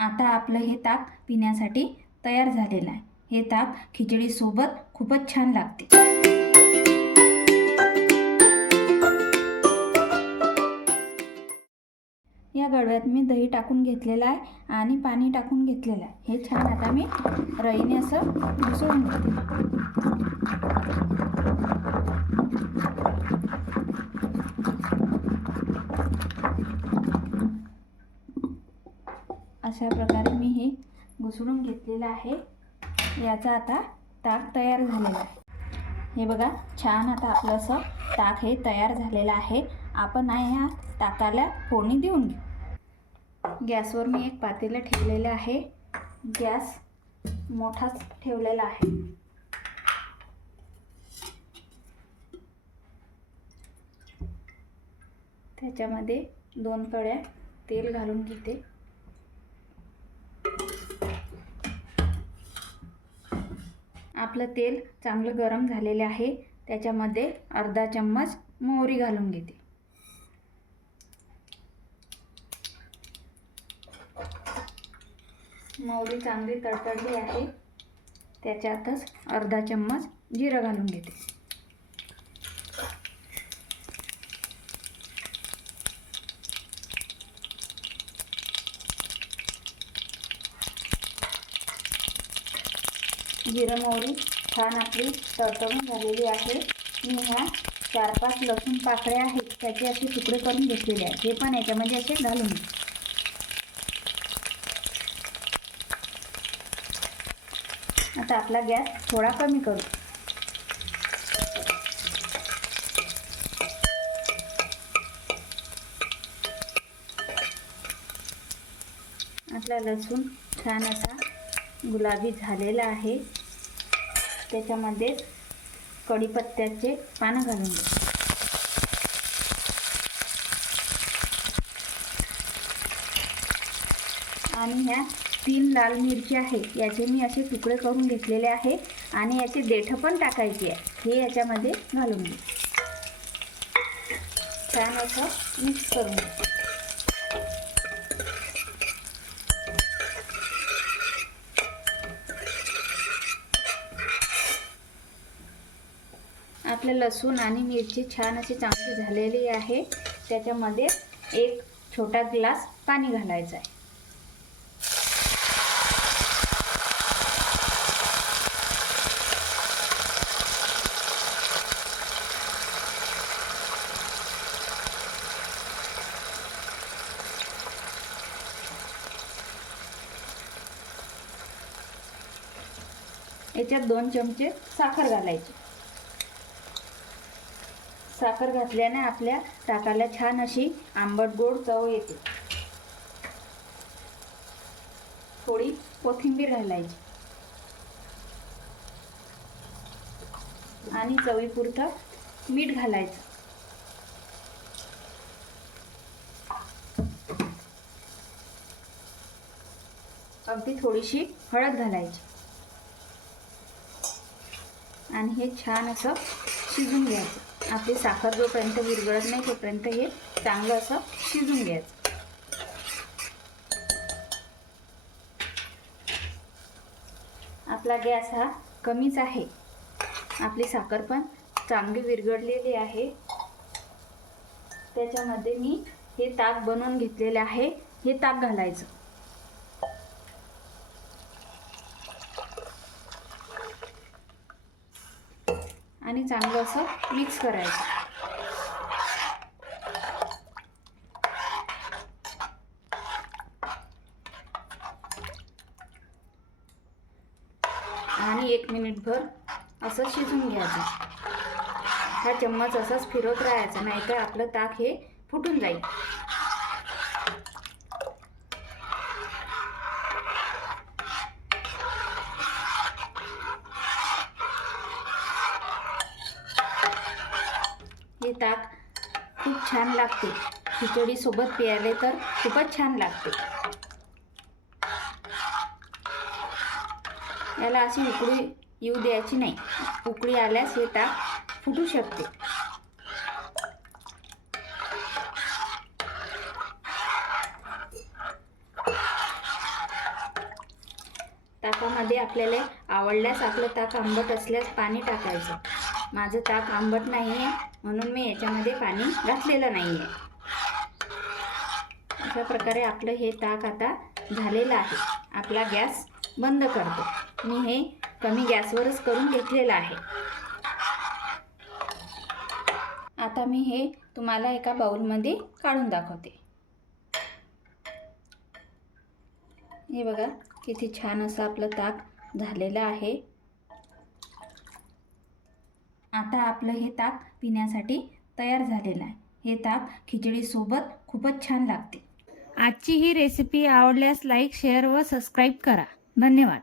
आता आपलं हे ताक पिण्यासाठी तयार झालेलं आहे. हे ताक खिचडीसोबत खूपच छान लागते. या गडव्यात मी दही टाकून घेतलेलं आहे आणि पाणी टाकून घेतलेलं आहे. हे छान आता मी रईने असं मिसळून घेते. अशा प्रकारे मी हे घुसळून घेतलेलं आहे. याचा आता ताक तयार झालेला आहे. हे बघा छान आता आपलं असं ताक हे तयार झालेलं आहे. आपण आहे ह्या ताकाला फोडणी देऊन घेऊ. गॅसवर मी एक पातेलं ठेवलेलं आहे. गॅस मोठाच ठेवलेला आहे. त्याच्यामध्ये दोन कळ्या तेल घालून घेते. आपलं तेल चांगलं गरम झालेले आहे त्याच्यामध्ये अर्धा चम्मच मोहरी घालून घेते. मोहरी चांगली तडतडली आहे त्याच्यातच अर्धा चम्मच जिरं घालून घेते. जिरं मोहरी छान आपली तडतडून झालेली आहे. मी ह्या चार पाच लसूण पाकळ्या आहेत त्याचे असे तुकडे करून घेतलेले आहेत. हे पण याच्यामध्ये असे घालून आता आपला गॅस थोडा कमी करू. आपला लसूण छान असा गुलाबी झालेला आहे. त्याच्यामध्ये कढीपत्त्याचे पानं घालून घे. आणि ह्या तीन लाल मिरची आहे याचे मी असे तुकडे करून घेतलेले आहे आणि याचे देठं पण टाकायचे आहे हे याच्यामध्ये घालून घे. छान असं मिक्स करून घे. आपलं लसूण आणि मिरची छान अशी चांगली झालेली आहे. त्याच्यामध्ये एक छोटा ग्लास पाणी घालायचं आहे. याच्यात दोन चमचे साखर घालायची. साखर घातल्याने आपल्या ताकाला छान अशी आंबट गोड चव येते. थोडी कोथिंबीर घालायची. आणि चवीपुरतं मीठ घालायचं. अगदी थोडीशी हळद घालायची. आणि हे छान असं शिजून घ्यायचं. आपली साखर जोपर्यंत विरघळत नाही तोपर्यंत हे चांगलं असं शिजून घ्यायचं. आपला गॅस हा कमीच आहे. आपली साखर पण चांगली विरघळलेली आहे. त्याच्यामध्ये मी हे ताक बनवून घेतलेले आहे. हे ताक घालायचं. आणि चांगलं असं मिक्स करायचं. आणि एक मिनिटभर असं शिजून घ्यायचं. हा चम्मच असाच फिरवत राहायचा नाहीतर आपलं ताक हे फुटून जाईल. हे ताक खूप छान लागते. खिचडीसोबत प्यायले तर खूपच छान लागते. याला अशी उकळी येऊ द्यायची नाही. उकळी आल्यास हे ताक फुटू शकते. ताकामध्ये आपल्याला आवडल्यास आपलं ताक आंबट असल्यास पाणी टाकायचं. माझं ताक आंबट नाही आहे म्हणून मी याच्यामध्ये पाणी घातलेलं नाही आहे अशा प्रकारे आपलं हे ताक आता झालेलं आहे. आपला गॅस बंद करतो. मी हे कमी गॅसवरच करून घेतलेलं आहे. आता मी हे तुम्हाला एका बाउलमध्ये काढून दाखवते. हे बघा किती छान असं आपलं ताक झालेलं आहे. आता आपलं हे ताक पिण्यासाठी तयार झालेलं आहे. हे ताक खिचडीसोबत खूपच छान लागते. आजची ही रेसिपी आवडल्यास लाईक शेअर व सबस्क्राईब करा. धन्यवाद.